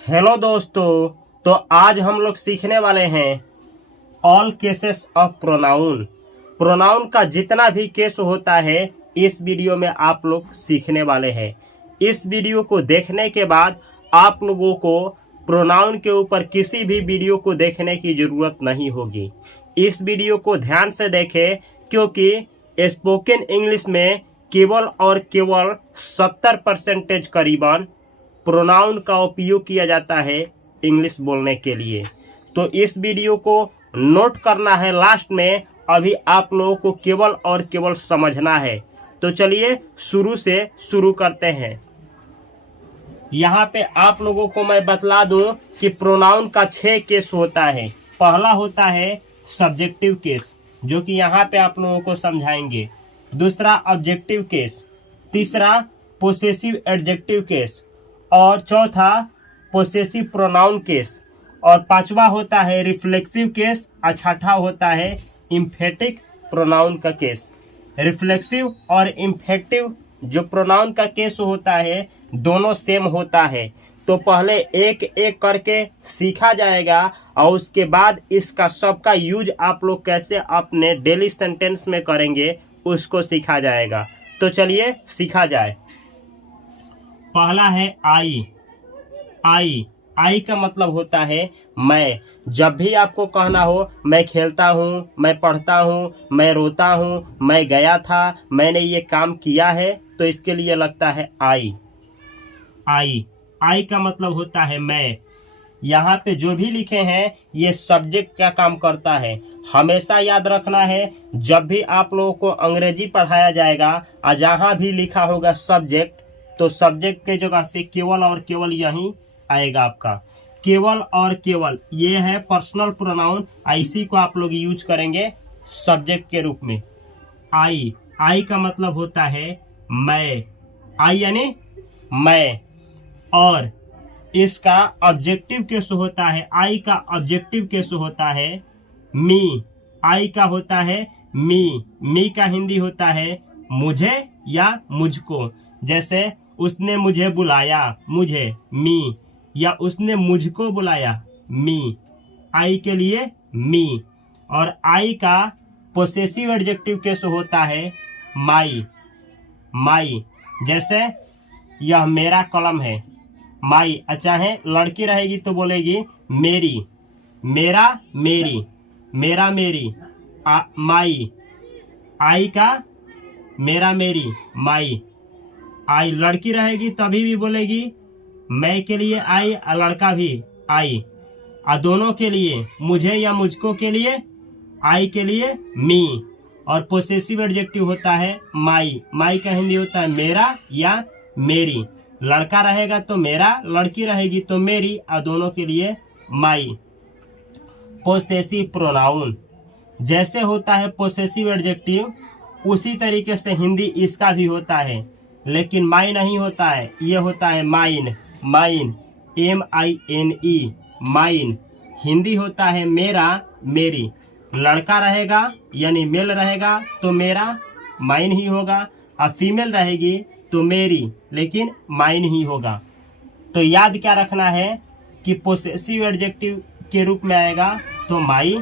Hello दोस्तों। तो आज हम लोग सीखने वाले हैं all cases of pronoun. Pronoun का जितना भी केस होता है इस वीडियो में आप लोग सीखने वाले हैं। इस वीडियो को देखने के बाद आप लोगों को प्रोनाउन के ऊपर किसी भी वीडियो को देखने की ज़रूरत नहीं होगी। इस वीडियो को ध्यान से देखें क्योंकि स्पोकन इंग्लिश में केवल और केवल 70% करीबन प्रोनाउन का उपयोग किया जाता है इंग्लिश बोलने के लिए। तो इस वीडियो को नोट करना है लास्ट में। अभी आप लोगों को केवल और केवल समझना है। तो चलिए शुरू से शुरू करते हैं। यहाँ पे आप लोगों को मैं बतला दूं कि प्रोनाउन का 6 केस होता है। पहला होता है सब्जेक्टिव केस, जो कि यहाँ पे आप लोगों को समझाएंगे। दूसरा ऑब्जेक्टिव केस, तीसरा पोसेसिव एडजेक्टिव केस, और चौथा पोसेसिव प्रोनाउन केस, और पांचवा होता है रिफ्लेक्सिव केस, और छठा होता है इम्फेटिक प्रोनाउन का केस। रिफ्लेक्सिव और इम्फेक्टिव जो प्रोनाउन का केस होता है दोनों सेम होता है। तो पहले एक एक करके सीखा जाएगा और उसके बाद इसका सबका यूज आप लोग कैसे अपने डेली सेंटेंस में करेंगे उसको सीखा जाएगा। तो चलिए सीखा जाए। पहला है आई। आई का मतलब होता है मैं। जब भी आपको कहना हो मैं खेलता हूँ, मैं पढ़ता हूँ, मैं रोता हूँ, मैं गया था, मैंने ये काम किया है, तो इसके लिए लगता है आई। आई का मतलब होता है मैं। यहाँ पे जो भी लिखे हैं ये सब्जेक्ट का काम करता है। हमेशा याद रखना है जब भी आप लोगों को अंग्रेजी पढ़ाया जाएगा और जहाँ भी लिखा होगा सब्जेक्ट, तो सब्जेक्ट के जगह से केवल और केवल यही आएगा आपका। केवल और केवल ये है पर्सनल प्रोनाउन। इसी को आप लोग यूज करेंगे सब्जेक्ट के रूप में। आई का मतलब होता है मैं। आई यानी मैं। और इसका ऑब्जेक्टिव केस होता है, आई का ऑब्जेक्टिव केस होता है मी। आई का होता है मी का हिंदी होता है मुझे या मुझको। जैसे उसने मुझे बुलाया, मुझे मी, या उसने मुझको बुलाया मी। आई के लिए मी। और आई का पोसेसिव एडजेक्टिव केस होता है माई। जैसे यह मेरा कलम है, माई। चाहे लड़की रहेगी तो बोलेगी मेरी, मेरा मेरी, मेरा मेरी, माई। आई का मेरा मेरी माई। आई लड़की रहेगी तभी भी बोलेगी मैं के लिए आई, लड़का भी आई। दोनों के लिए मुझे या मुझको के लिए आई के लिए मी। और पोसेसिव एडजेक्टिव होता है माई का हिंदी होता है मेरा या मेरी। लड़का रहेगा तो मेरा, लड़की रहेगी तो मेरी, और दोनों के लिए माई। पोसेसिव प्रोनाउन जैसे होता है पोसेसिव एडजेक्टिव उसी तरीके से हिंदी इसका भी होता है, लेकिन माई नहीं होता है, ये होता है माइन। MINE mine. हिंदी होता है मेरा मेरी। लड़का रहेगा यानी मेल रहेगा तो मेरा माइन ही होगा, और फीमेल रहेगी तो मेरी, लेकिन माइन ही होगा। तो याद क्या रखना है कि पोसेसिव एडजेक्टिव के रूप में आएगा तो माई,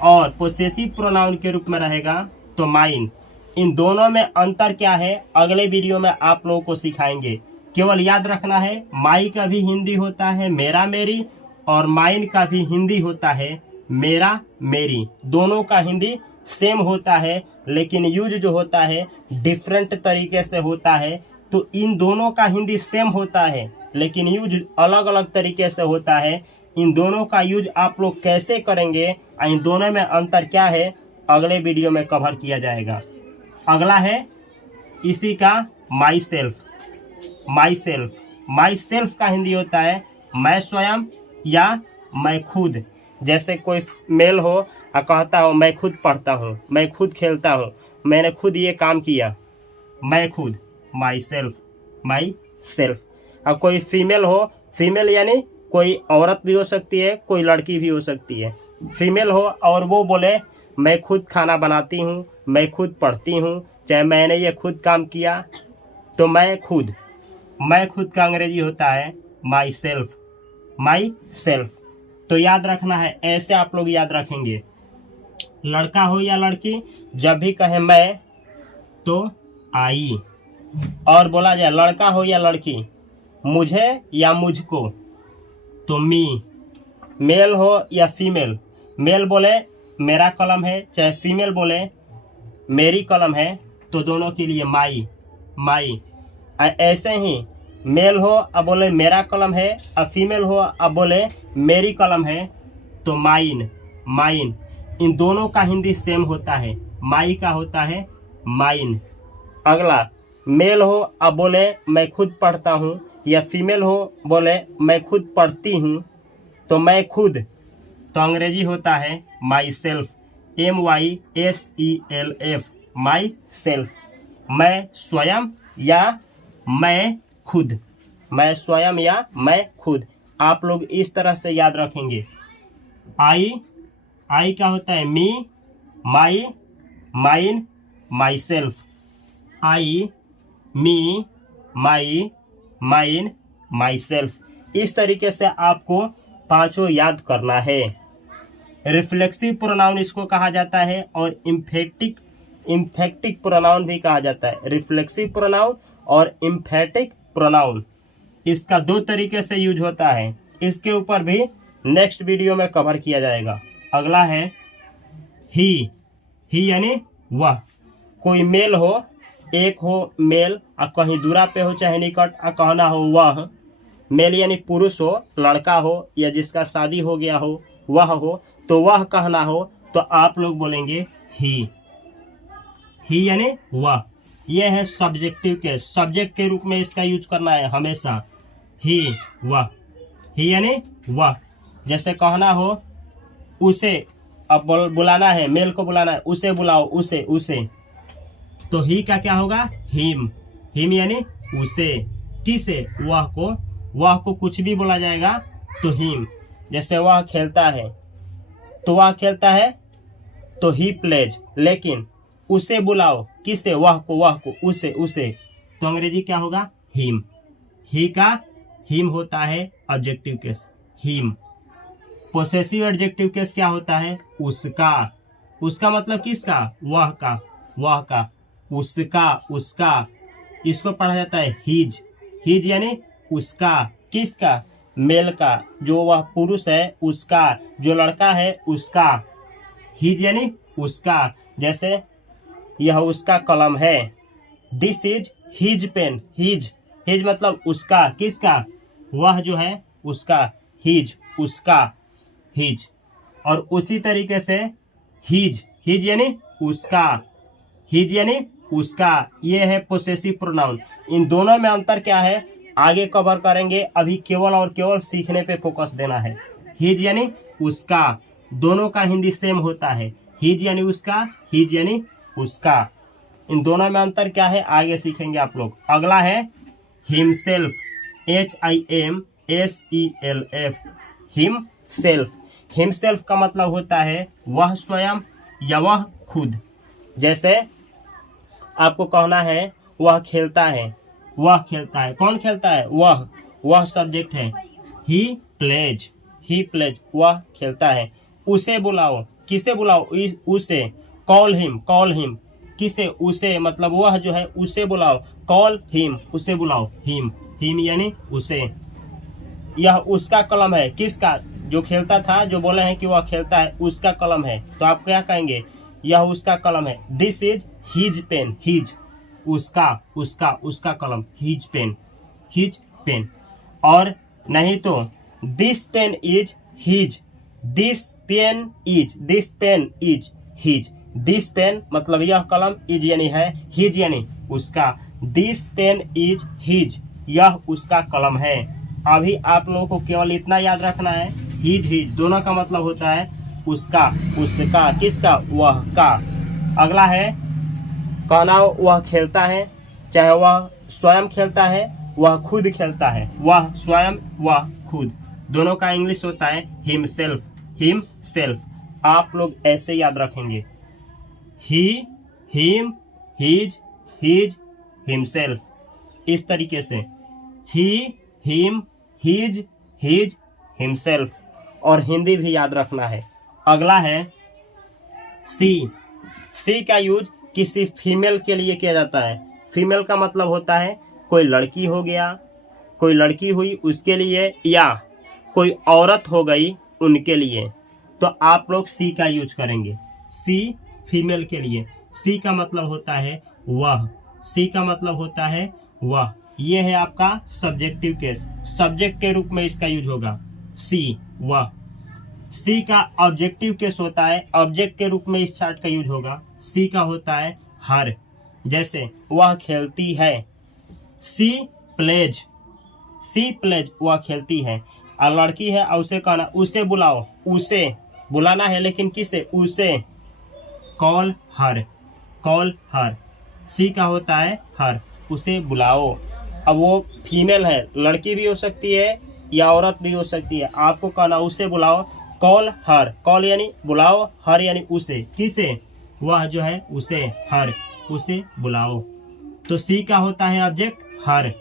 और पोसेसिव प्रोनाउन के रूप में रहेगा तो माइन। इन दोनों में अंतर क्या है अगले वीडियो में आप लोगों को सिखाएंगे। केवल याद रखना है माई का भी हिंदी होता है मेरा मेरी, और माइन का भी हिंदी होता है मेरा मेरी। दोनों का हिंदी सेम होता है, लेकिन यूज जो होता है डिफरेंट तरीके से होता है। तो इन दोनों का हिंदी सेम होता है, लेकिन यूज अलग अलग तरीके से होता है। इन दोनों का यूज आप लोग कैसे करेंगे, इन दोनों में अंतर क्या है, अगले वीडियो में कवर किया जाएगा। अगला है इसी का माई सेल्फ का हिंदी होता है मैं स्वयं या मैं खुद। जैसे कोई मेल हो और कहता हो मैं खुद पढ़ता हूँ, मैं खुद खेलता हूँ, मैंने खुद ये काम किया, मैं खुद, माई सेल्फ। और कोई फीमेल हो, फीमेल यानी कोई औरत भी हो सकती है, कोई लड़की भी हो सकती है। फीमेल हो और वो बोले मैं खुद खाना बनाती हूँ, मैं खुद पढ़ती हूँ, चाहे मैंने ये खुद काम किया, तो मैं खुद का अंग्रेजी होता है माई सेल्फ। My self. तो याद रखना है, ऐसे आप लोग याद रखेंगे। लड़का हो या लड़की, जब भी कहे मैं तो आई, और बोला जाए लड़का हो या लड़की, मुझे या मुझको तो मी, मेल हो या फीमेल, मेल बोले मेरा कलम है, चाहे फीमेल बोले मेरी कलम है, तो दोनों के लिए माई माई। ऐसे ही मेल हो अब बोले मेरा कलम है, और फीमेल हो अब बोले मेरी कलम है, तो माइन माइन। इन दोनों का हिंदी सेम होता है, माई का होता है माइन। अगला, मेल हो अब बोले मैं खुद पढ़ता हूँ, या फीमेल हो बोले मैं खुद पढ़ती हूँ, तो मैं खुद, तो अंग्रेजी होता है my self, MYSELF, my self. मैं स्वयं या मैं खुद, मैं स्वयं या मैं खुद। आप लोग इस तरह से याद रखेंगे। आई क्या होता है me, my, mine, myself. I, me, my, mine, myself. इस तरीके से आपको पांचों याद करना है। रिफ्लेक्सिव प्रोनाउन इसको कहा जाता है, और इम्फेक्टिक प्रोनाउन भी कहा जाता है। रिफ्लेक्सिव प्रोनाउन और इम्फेटिक प्रोनाउन, इसका दो तरीके से यूज होता है। इसके ऊपर भी नेक्स्ट वीडियो में कवर किया जाएगा। अगला है ही यानी वह। कोई मेल हो, एक हो मेल, और कहीं दूरा पे हो चाहे निकट, और कहना हो वह। मेल यानी पुरुष हो, लड़का हो, या जिसका शादी हो गया हो वह हो, तो वह कहना हो तो आप लोग बोलेंगे ही यानी वह। यह है सब्जेक्टिव केस, सब्जेक्ट के रूप में इसका यूज करना है हमेशा, ही वह। ही यानी वह। जैसे कहना हो उसे, अब बुलाना है, मेल को बुलाना है, उसे बुलाओ, उसे, तो ही का क्या होगा हिम यानी उसे। किसे, वह को कुछ भी बोला जाएगा तो हिम। जैसे वह खेलता है, तो वह खेलता है तो ही प्लेज। लेकिन उसे बुलाओ, किसे, वह को, उसे, तो अंग्रेजी क्या होगा हिम। ही का हिम होता है objective case, him. Possessive adjective case क्या होता है उसका मतलब किसका, वह का, उसका। इसको पढ़ा जाता है हिज यानी उसका। किसका, मेल का, जो वह पुरुष है उसका, जो लड़का है उसका। हिज यानी उसका। जैसे यह उसका कलम है, this is his pen. His मतलब उसका, किसका, वह जो है उसका, हिज उसका, हिज। और उसी तरीके से हिज यानी उसका, हिज यानी उसका। ये है पोसेसिव प्रोनाउन। इन दोनों में अंतर क्या है आगे कवर करेंगे, अभी केवल और केवल सीखने पे फोकस देना है। हिज यानी उसका, दोनों का हिंदी सेम होता है, हिज यानी उसका, हिज यानी उसका। इन दोनों में अंतर क्या है आगे सीखेंगे आप लोग। अगला है हिमसेल्फ, HIMSELF, हिमसेल्फ। हिमसेल्फ का मतलब होता है वह स्वयं या वह खुद। जैसे आपको कहना है वह खेलता है, कौन खेलता है, वह सब्जेक्ट है। ही प्लेज, वह खेलता है। उसे बुलाओ, किसे बुलाओ, उसे। कॉल हिम, किसे, उसे, मतलब वह जो है उसे बुलाओ। कॉल हिम, उसे बुलाओ, हिम यानी उसे। यह उसका कलम है, किसका, जो खेलता था, जो बोले हैं कि वह खेलता है, उसका कलम है, तो आप क्या कहेंगे, यह उसका कलम है। This is his pen, his उसका कलम, हिज पेन। और नहीं तो this pen is his, this pen is his. This pen मतलब यह कलम, इज यानी है, हिज यानी उसका। दिस पेन इज हिज, यह उसका कलम है। अभी आप लोगों को केवल इतना याद रखना है, हिज दोनों का मतलब होता है उसका, किसका, वह का। अगला है कहना वह खेलता है, चाहे वह स्वयं खेलता है, वह खुद खेलता है। वह स्वयं, वह खुद, दोनों का इंग्लिश होता है हिमसेल्फ। आप लोग ऐसे याद रखेंगे, ही, हिम, हिज, हिमसेल्फ। इस तरीके से ही, हिम, हिज, हिमसेल्फ, और हिंदी भी याद रखना है। अगला है सी। सी का यूज किसी फीमेल के लिए किया जाता है। फीमेल का मतलब होता है कोई लड़की हो गया, कोई लड़की हुई उसके लिए, या कोई औरत हो गई उनके लिए, तो आप लोग सी का यूज करेंगे। सी फीमेल के लिए, सी का मतलब होता है वह, सी का मतलब होता है वह। ये है आपका सब्जेक्टिव केस, सब्जेक्ट के रूप में इसका यूज होगा सी, वह। सी का ऑब्जेक्टिव केस होता है, ऑब्जेक्ट के रूप में इस चार्ट का यूज होगा। सी का होता है हर, जैसे वह खेलती है, सी प्लेज, सी प्लेज, वह खेलती है। और लड़की है और उसे कहना उसे बुलाओ, उसे बुलाना है लेकिन किसे, उसे, कॉल हर, कॉल हर। सी का होता है हर, उसे बुलाओ। अब वो फीमेल है, लड़की भी हो सकती है या औरत भी हो सकती है, आपको कहना उसे बुलाओ, कॉल हर, कॉल यानी बुलाओ, हर यानी उसे, किसे, वह जो है उसे, हर, उसे बुलाओ। तो सी का होता है ऑब्जेक्ट हर।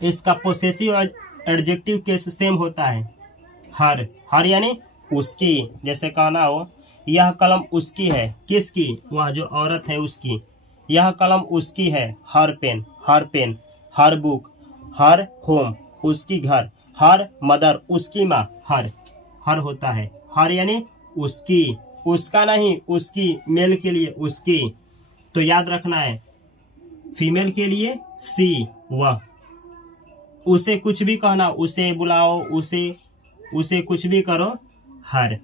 इसका पोसेसिव और एडजेक्टिव केस सेम होता है, हर, हर यानी उसकी, जैसे कहना हो यह कलम उसकी है, किसकी, वह जो औरत है उसकी, यह कलम उसकी है, हर पेन, हर पेन, हर बुक, हर होम, उसकी घर, हर मदर, उसकी माँ, हर, हर होता है, हर यानी उसकी, उसका नहीं, उसकी, मेल के लिए उसकी। तो याद रखना है, फीमेल के लिए सी, वह। उसे कुछ भी कहना, उसे बुलाओ, उसे कुछ भी करो, हर।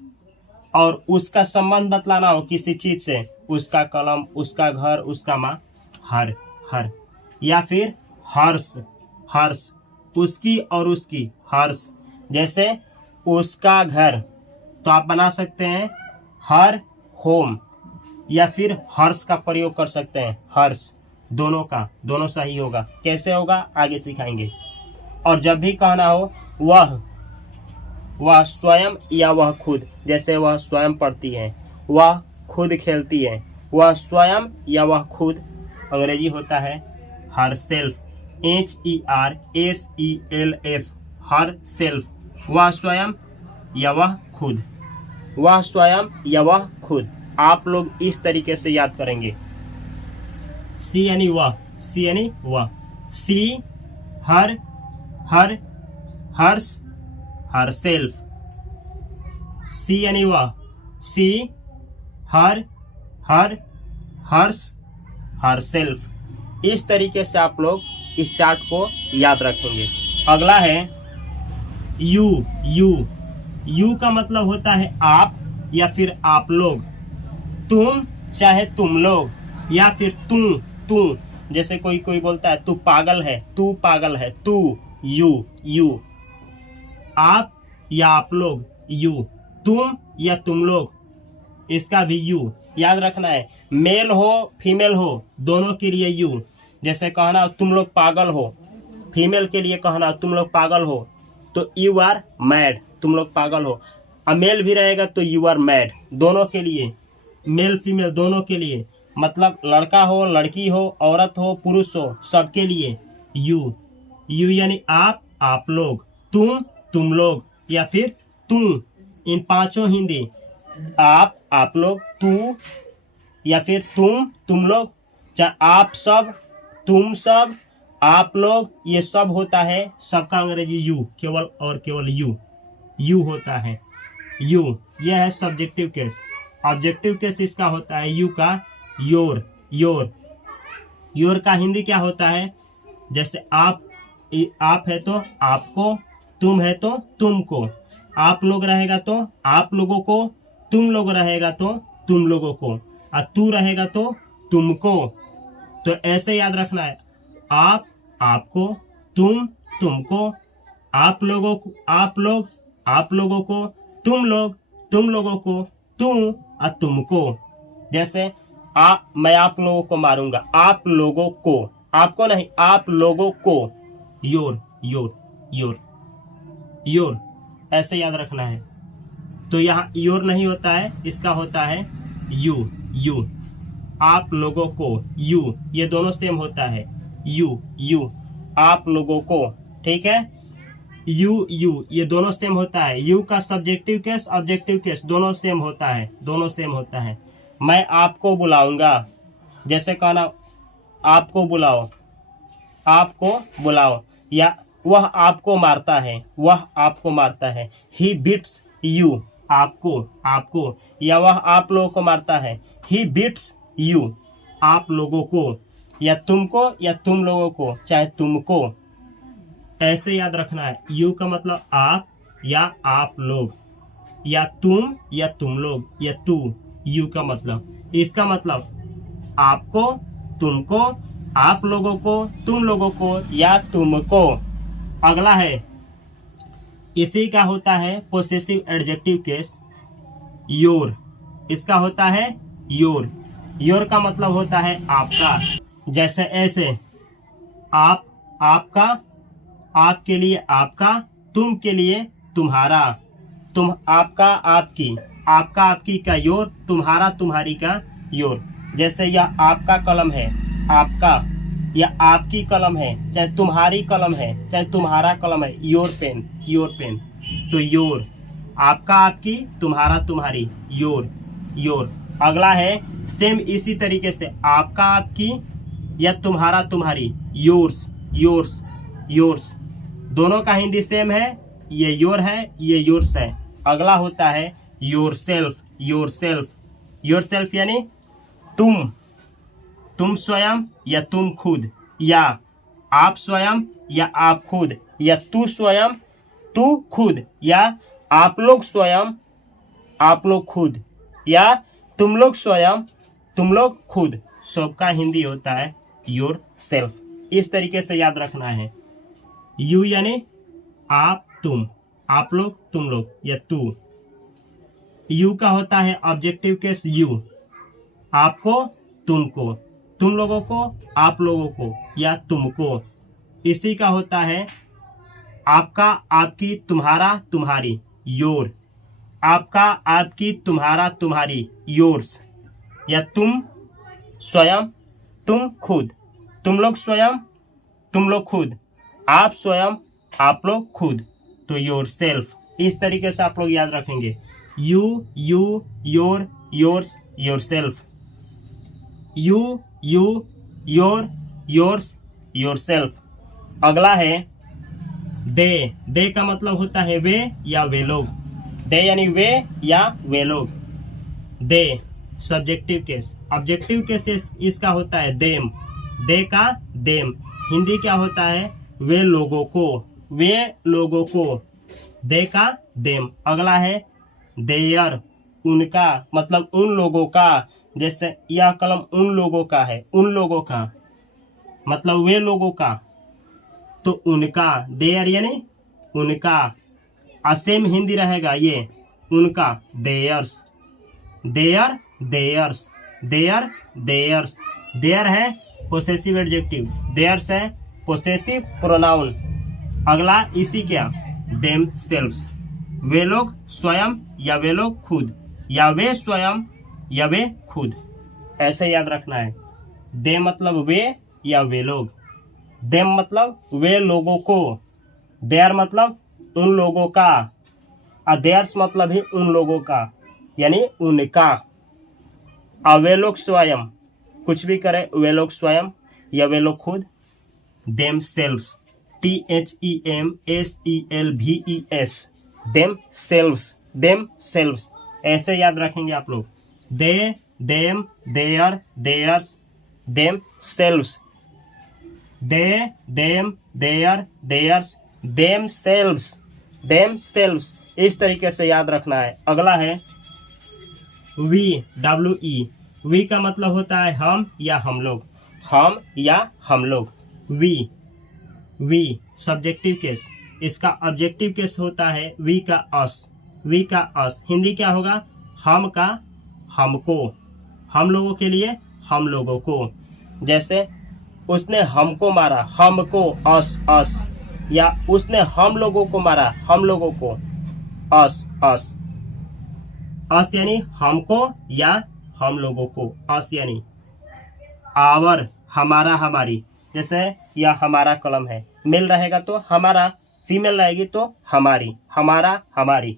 और उसका संबंध बतलाना हो किसी चीज से, उसका कलम, उसका घर, उसका माँ, हर, हर। या फिर हर्ष, हर्ष, उसकी और उसकी, हर्ष। जैसे उसका घर, तो आप बना सकते हैं हर होम, या फिर हर्ष का प्रयोग कर सकते हैं, हर्ष। दोनों का, दोनों सही होगा। कैसे होगा आगे सिखाएंगे। और जब भी कहना हो वह स्वयं या वह खुद, जैसे वह स्वयं पढ़ती है, वह खुद खेलती है, वह स्वयं या वह खुद, अंग्रेजी होता है her self, HERSELF, her self, वह स्वयं या वह खुद, वह स्वयं या वह खुद। आप लोग इस तरीके से याद करेंगे। सी यानी वह, सी यानी वह, सी हर, हर, हर्ष, हर सेल्फ। सी यानी वह, सी हर, हर, हर्ष, हर सेल्फ। इस तरीके से आप लोग इस चार्ट को याद रखेंगे। अगला है यू। यू, यू का मतलब होता है आप या फिर आप लोग, तुम चाहे तुम लोग, या फिर तू, जैसे कोई कोई बोलता है तू पागल है, तू पागल है, तू, यू, यू। आप या आप लोग, यू। तुम या तुम लोग, इसका भी यू याद रखना है। मेल हो फीमेल हो, दोनों के लिए यू। जैसे कहना तुम लोग पागल हो, फीमेल के लिए कहना तुम लोग पागल हो, तो यू आर मैड, तुम लोग पागल हो। मेल भी रहेगा तो यू आर मैड, दोनों के लिए, मेल फीमेल दोनों के लिए, मतलब लड़का हो, लड़की हो, औरत हो, पुरुष हो, सबके लिए यू। यू यानी आप लोग, तुम लोग, या फिर तू। इन पांचों हिंदी, आप लोग, तू, या फिर तुम लोग, चाहे आप सब, तुम सब, आप लोग, ये सब होता है। सबका अंग्रेजी यू, केवल और केवल यू होता है, यू। यह है सब्जेक्टिव केस। ऑब्जेक्टिव केस इसका होता है यू का योर। योर का हिंदी क्या होता है, जैसे आप है तो आपको, तुम है तो तुमको, आप लोग रहेगा तो आप लोगों को, तुम लोग रहेगा तो तुम लोगों को, और तू रहेगा तो तुमको। तो ऐसे याद रखना है, आप आपको, तुम तुमको, आप लोगों को, आप लोगों को, तुम लोगों को, तू और तुमको। जैसे मैं आप लोगों को मारूंगा, आप लोगों को, आपको नहीं, आप लोगों को। योर ऐसे याद रखना है। तो यहाँ योर नहीं होता है, इसका होता है यू। आप लोगों को, यू, ये दोनों सेम होता है, यू, आप लोगों को, ठीक है। यू यू ये दोनों सेम होता है। यू का सब्जेक्टिव केस ऑब्जेक्टिव केस दोनों सेम होता है, दोनों सेम होता है। मैं आपको बुलाऊंगा, जैसे कहना आपको बुलाओ, आपको बुलाओ, या वह आपको मारता है, वह आपको मारता है। ही बीट्स यू, आपको आपको, या वह आप लोगों को मारता है। ही बीट्स यू, आप लोगों को, या तुमको या तुम लोगों को, चाहे तुमको, ऐसे याद रखना है। यू का मतलब आप या आप लोग, या तुम लोग, या तू। यू का मतलब, इसका मतलब आपको, तुमको, आप लोगों को, तुम लोगों को, या तुमको। अगला है, इसी का होता है पोसेसिव एडजेक्टिव केस योर। इसका होता है योर। योर का मतलब होता है आपका। जैसे ऐसे, आप, आपका, आपके लिए आपका, तुम के लिए तुम्हारा, तुम, आपका आपकी, आपका आपकी का योर, तुम्हारा तुम्हारी का योर। जैसे यह आपका कलम है, आपका, या आपकी कलम है, चाहे तुम्हारी कलम है, चाहे तुम्हारा कलम है। Your pen, your pen. तो योर, आपका आपकी, तुम्हारा तुम्हारी, योर योर। अगला है सेम इसी तरीके से, आपका आपकी या तुम्हारा तुम्हारी, योर्स योर्स योर्स। दोनों का हिंदी सेम है, ये योर है, ये योर्स है। अगला होता है योरसेल्फ, योरसेल्फ। योरसेल्फ यानी तुम, तुम स्वयं या तुम खुद, या आप स्वयं या आप खुद, या तू स्वयं तू खुद, या आप लोग स्वयं आप लोग खुद, या तुम लोग स्वयं तुम लोग खुद। सबका हिंदी होता है योर सेल्फ। इस तरीके से याद रखना है। यू यानी आप तुम, आप लोग तुम लोग, या तू। यू का होता है ऑब्जेक्टिव केस यू, आपको तुमको, तुम लोगों को आप लोगों को, या तुमको। इसी का होता है आपका आपकी तुम्हारा तुम्हारी, योर। आपका आपकी तुम्हारा तुम्हारी, योर्स। या तुम स्वयं तुम खुद, तुम लोग स्वयं तुम लोग खुद, आप स्वयं आप लोग खुद। तो योर सेल्फ। इस तरीके से आप लोग याद रखेंगे। You you your yours your self. You you your yours your self. अगला है दे। दे का मतलब होता है वे या वे लोग। दे यानी वे या वे लोग। दे सब्जेक्टिव केस। ऑब्जेक्टिव केस इसका होता है देम। दे का देम। हिंदी क्या होता है? वे लोगों को, वे लोगों को। दे का देम। अगला है देयर, उनका, मतलब उन लोगों का। जैसे यह कलम उन लोगों का है, उन लोगों का मतलब वे लोगों का, तो उनका। देयर यानी उनका। असेम हिंदी रहेगा ये, उनका। Theirs, their theirs, their theirs. Their है पोसेसिव एडजेक्टिव, देयर्स है पोसेसिव प्रोनाउन। अगला इसी क्या, देम सेल्व्स। वे लोग स्वयं या वे लोग खुद, या वे स्वयं या वे खुद। ऐसे याद रखना है। दे मतलब वे या वे लोग। देम मतलब वे लोगों को। देयर मतलब उन लोगों का। देयर्स मतलब ही उन लोगों का, यानी उनका। वे लोग स्वयं, कुछ भी करे, वे लोग स्वयं या वे लोग खुद। Themselves, THEMSELVES, themselves, themselves. ऐसे याद रखेंगे आप लोग। They, them, their, theirs, themselves. They, them, their, theirs, themselves, themselves. इस तरीके से याद रखना है। अगला है वी, WE। वी का मतलब होता है हम या हम लोग, हम या हम लोग। We, we subjective case. इसका ऑब्जेक्टिव केस होता है वी का अस, वी का अस। हिंदी क्या होगा? हम का हमको, हम लोगों के लिए हम लोगों को। जैसे उसने हमको मारा, हमको, अस अस। या उसने हम लोगों को मारा, हम लोगों को, अस अस। अस यानी हमको या हम लोगों को। अस यानी आवर, हमारा हमारी। जैसे यह हमारा कलम है, मेल रहेगा तो हमारा फीमेल रहेगी तो हमारी, हमारा, हमारी।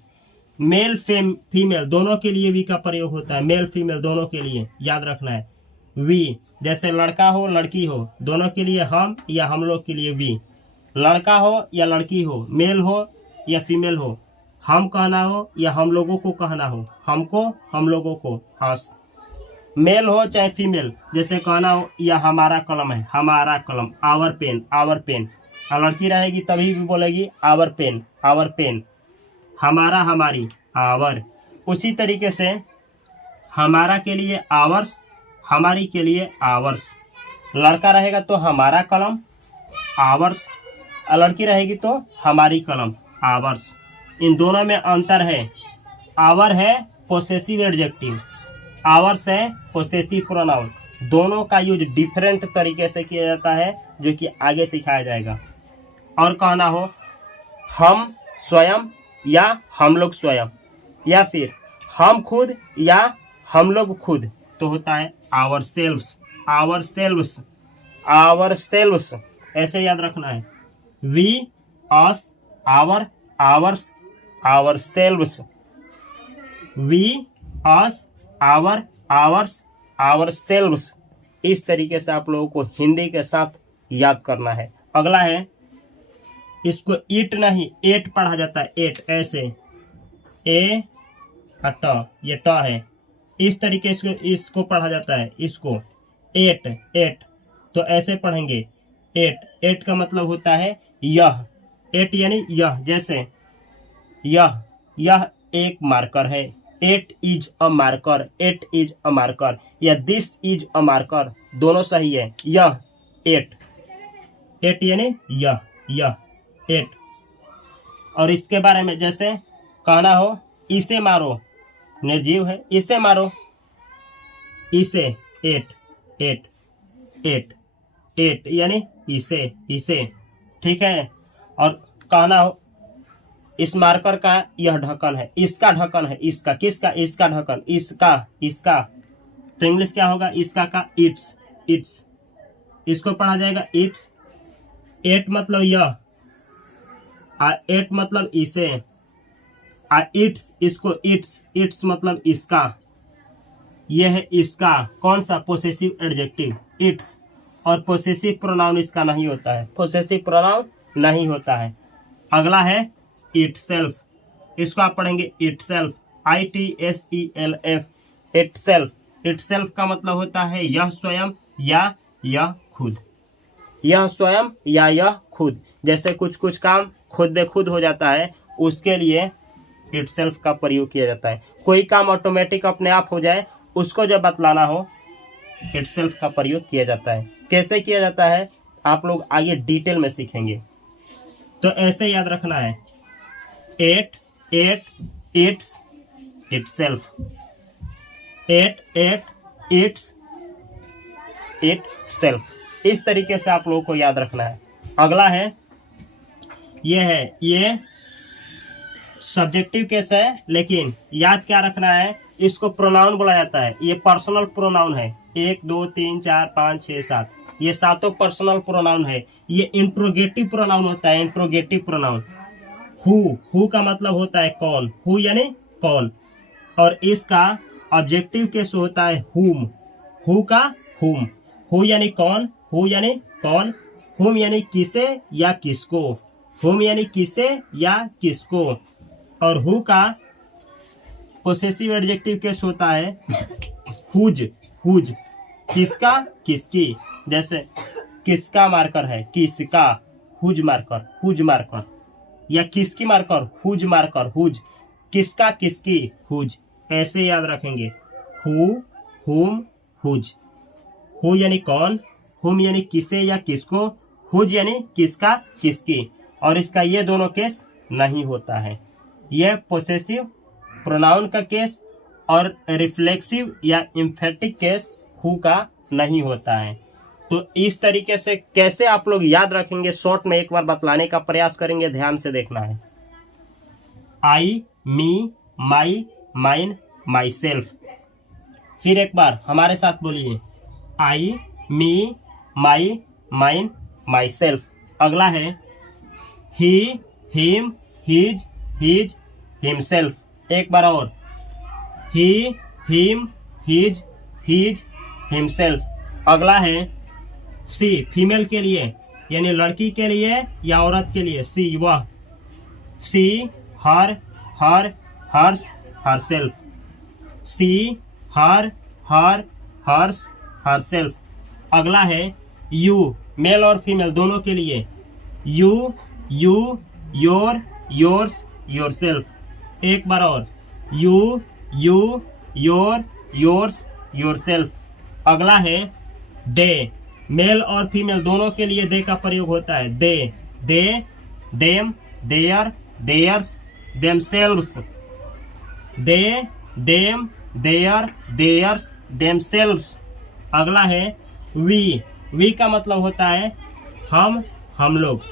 मेल फीमेल दोनों के लिए वी का प्रयोग होता है, मेल फीमेल दोनों के लिए याद रखना है। वी जैसे लड़का हो लड़की हो दोनों के लिए हम या हम लोग के लिए वी, लड़का हो या लड़की हो, मेल हो या फीमेल हो, हम कहना हो या हम लोगों को कहना हो, हमको हम लोगों को, हस। मेल हो चाहे फीमेल, जैसे कहना हो या हमारा कलम है, हमारा कलम, आवर पेन, आवर पेन। और लड़की रहेगी तभी भी बोलेगी आवर पेन, आवर पेन। हमारा हमारी, आवर। उसी तरीके से हमारा के लिए आवर्स, हमारी के लिए आवर्स। लड़का रहेगा तो हमारा कलम, आवर्स, और लड़की रहेगी तो हमारी कलम, आवर्स। इन दोनों में अंतर है। आवर है पोसेसिव एडजेक्टिव, आवर्स है पोसेसिव प्रोनाउन। दोनों का यूज डिफरेंट तरीके से किया जाता है जो कि आगे सिखाया जाएगा। और कहना हो हम स्वयं या हम लोग स्वयं, या फिर हम खुद या हम लोग खुद, तो होता है ourselves, ourselves, ourselves. ऐसे याद रखना है। We, us, our, ours, ourselves. We, us, our, ours, ourselves. इस तरीके से आप लोगों को हिंदी के साथ याद करना है। अगला है, इसको ईट नहीं एट पढ़ा जाता है, एट ऐसे, ए ट, ये ट है। इस तरीके से इसको पढ़ा जाता है, इसको एट, एट तो ऐसे पढ़ेंगे एट। एट का मतलब होता है यह, एट यानी यह। जैसे यह एक मार्कर है, it is a marker, it is a marker, या दिस इज अ मार्कर, दोनों सही है। यह एट, एट यानी यह एट। और इसके बारे में जैसे कहना हो इसे मारो, निर्जीव है, इसे मारो, इसे, एट, एट, एट, एट यानी इसे, ठीक है। और कहना हो इस मार्कर का यह ढक्कन है, इसका ढक्कन है, इसका, किसका, इसका ढक्कन, इसका। तो इंग्लिश क्या होगा इसका का, इट्स। इसको पढ़ा जाएगा इट्स। एट मतलब यह, एट मतलब इसे, इट्स, इसको इट्स मतलब इसका, यह है इसका। कौन सा, पोसेसिव एडजेक्टिव, इट्स। और पोसेसिव प्रोनाउन इसका नहीं होता है, पोसेसिव प्रोनाउन नहीं होता है। अगला है इटसेल्फ, इसको आप पढ़ेंगे इटसेल्फ, ITSELF, इटसेल्फ। इटसेल्फ का मतलब होता है यह स्वयं या यह खुद, यह स्वयं या यह खुद। जैसे कुछ काम खुद बे खुद हो जाता है, उसके लिए इटसेल्फ का प्रयोग किया जाता है। कोई काम ऑटोमेटिक अपने आप हो जाए, उसको जब बतलाना हो इटसेल्फ का प्रयोग किया जाता है। कैसे किया जाता है आप लोग आगे डिटेल में सीखेंगे। तो ऐसे याद रखना है, it, its, itself, it, its, itself. इस तरीके से आप लोगों को याद रखना है। अगला है ये सब्जेक्टिव केस है, लेकिन याद क्या रखना है, इसको प्रोनाउन बोला जाता है। ये पर्सनल प्रोनाउन है, 1 2 3 4 5 6 7, ये सातों पर्सनल प्रोनाउन है। ये इंट्रोगेटिव प्रोनाउन होता है, इंट्रोगेटिव प्रोनाउन। हु का मतलब होता है कौन, हु यानी कौन। और इसका ऑब्जेक्टिव केस होता है हुम, हु का हुम, हु यानी कौन, हु यानी कौन, हुम यानी किसे या किसको, हुम यानी किसे या किसको। और हु का पोसेसिव एडजेक्टिव केस होता है हुज, किसका, किसकी। जैसे किसका मार्कर है, किसका, हुज मार्कर, या किसकी मार्कर, हुज मार्कर, हुज, किसका, किसकी, हुज। ऐसे याद रखेंगे, हु, हुम, हुज। हु यानी कौन, हुम यानी किसे या किसको, हुज यानी किसका, किसकी। और इसका ये दोनों केस नहीं होता है। यह पोसेसिव प्रोनाउन का केस और रिफ्लेक्सिव या एम्फेटिक केस हु का नहीं होता है। तो इस तरीके से कैसे आप लोग याद रखेंगे, शॉर्ट में एक बार बतलाने का प्रयास करेंगे, ध्यान से देखना है। आई, me, my, mine, my self. फिर एक बार हमारे साथ बोलिए, आई, me, my, mine, my self. अगला है ही, हिम, हिज, हिमसेल्फ। एक बार और, ही, हिम, हिज, हिमसेल्फ। अगला है सी, फीमेल के लिए यानी लड़की के लिए या औरत के लिए। सी वह, सी हर, हर्स, हरसेल्फ। सी हर, हर्स, हरसेल्फ। अगला है यू, मेल और फीमेल दोनों के लिए। You, your, yours, yourself. एक बार और, यू, योर, योर्स, योरसेल्फ। अगला है दे, मेल और फीमेल दोनों के लिए दे का प्रयोग होता है। They, them, their, theirs, themselves. They, them, their, theirs, themselves. अगला है वी का मतलब होता है हम लोग।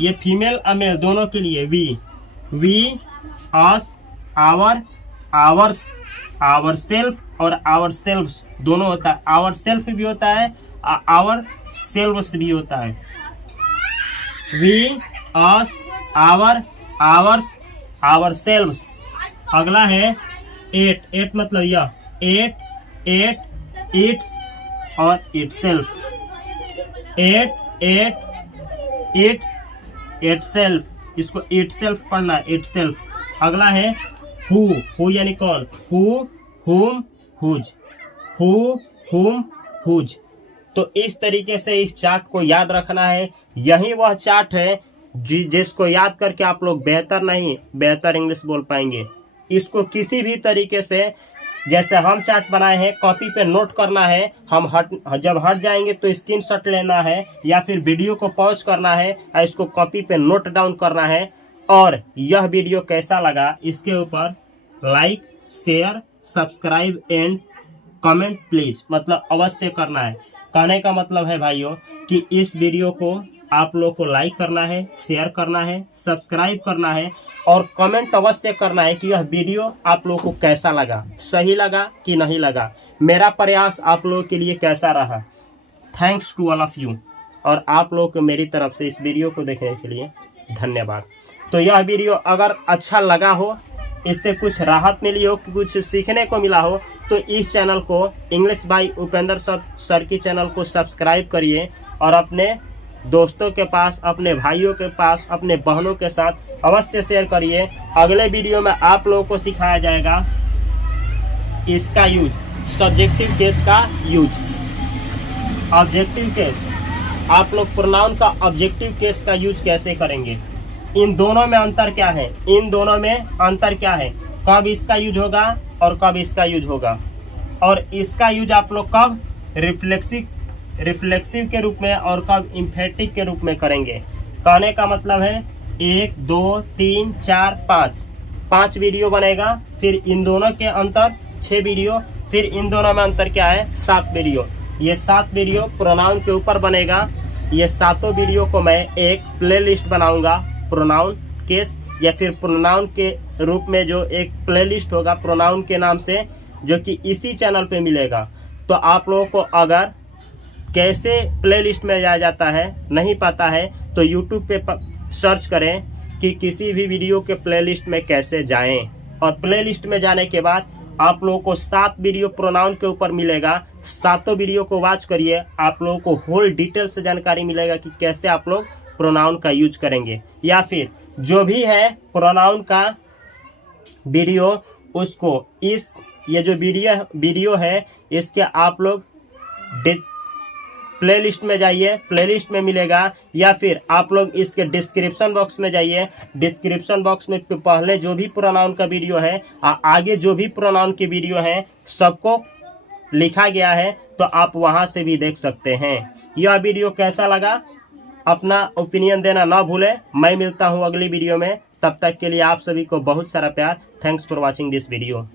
ये फीमेल और मेल दोनों के लिए we, us, our, ours, ourself और आवर सेल्व्स दोनों होता है। आवर सेल्फ भी होता है, आवर सेल्व्स भी होता है। We, us, our, ours, ourselves. अगला है एट मतलब यह, इट्स और इटसेल्फ। इटसेल्फ, इसको इटसेल्फ पढ़ना है, इटसेल्फ। अगला है हु यानी कौन, हुम, हुज। तो इस तरीके से इस चार्ट को याद रखना है। यही वह चार्ट है जिसको याद करके आप लोग बेहतर इंग्लिश बोल पाएंगे। इसको किसी भी तरीके से, जैसे हम चार्ट बनाए हैं, कॉपी पे नोट करना है। हम जब हट जाएंगे तो स्क्रीनशॉट लेना है या फिर वीडियो को पॉज करना है और इसको कॉपी पे नोट डाउन करना है। और यह वीडियो कैसा लगा इसके ऊपर like, share, subscribe and comment please, मतलब अवश्य करना है। कहने का मतलब है भाइयों कि इस वीडियो को आप लोग को लाइक करना है, शेयर करना है, सब्सक्राइब करना है और कमेंट अवश्य करना है कि यह वीडियो आप लोग को कैसा लगा, सही लगा कि नहीं लगा, मेरा प्रयास आप लोगों के लिए कैसा रहा। Thanks to all of you. और आप लोग को मेरी तरफ से इस वीडियो को देखने के लिए धन्यवाद। तो यह वीडियो अगर अच्छा लगा हो, इससे कुछ राहत मिली हो, कुछ सीखने को मिला हो, तो इस चैनल को, इंग्लिश बाय उपेंद्र सर की चैनल को सब्सक्राइब करिए और अपने दोस्तों के पास, अपने भाइयों के पास, अपने बहनों के साथ अवश्य शेयर करिए। अगले वीडियो में आप लोगों को सिखाया जाएगा इसका यूज, सब्जेक्टिव केस का यूज। ऑब्जेक्टिव केस, आप लोग प्रोनाउन का ऑब्जेक्टिव केस का यूज कैसे करेंगे, इन दोनों में अंतर क्या है, कब इसका यूज होगा और कब इसका यूज होगा, और इसका यूज आप लोग कब रिफ्लेक्सिव के रूप में और कब इम्फेटिक के रूप में करेंगे। कहने का मतलब है 1, 2, 3, 4, 5 वीडियो बनेगा। फिर इन दोनों के अंतर 6 वीडियो, फिर इन दोनों में अंतर क्या है, 7 वीडियो। ये 7 वीडियो प्रोनाउन के ऊपर बनेगा। ये 7 वीडियो को मैं एक प्लेलिस्ट बनाऊंगा, प्रोनाउन केस, या फिर प्रोनाउन के रूप में जो एक प्लेलिस्ट होगा प्रोनाउन के नाम से, जो कि इसी चैनल पे मिलेगा। तो आप लोगों को अगर कैसे प्लेलिस्ट में जाया जाता है नहीं पता है तो यूट्यूब पे सर्च करें कि किसी भी वीडियो के प्लेलिस्ट में कैसे जाएं, और प्लेलिस्ट में जाने के बाद आप लोगों को 7 वीडियो प्रोनाउन के ऊपर मिलेगा। 7 वीडियो को वॉच करिए, आप लोगों को होल डिटेल से जानकारी मिलेगा कि कैसे आप लोग प्रोनाउन का यूज करेंगे, या फिर जो भी है प्रोनाउन का वीडियो, उसको ये जो वीडियो है इसके आप लोग प्लेलिस्ट में जाइए, प्लेलिस्ट में मिलेगा, या फिर आप लोग इसके डिस्क्रिप्शन बॉक्स में जाइए। डिस्क्रिप्शन बॉक्स में पहले जो भी प्रोनाउन का वीडियो है आगे जो भी प्रोनाउन की वीडियो है सबको लिखा गया है, तो आप वहां से भी देख सकते हैं। यह वीडियो कैसा लगा अपना ओपिनियन देना ना भूलें। मैं मिलता हूं अगली वीडियो में, तब तक के लिए आप सभी को बहुत सारा प्यार। Thanks for watching this video.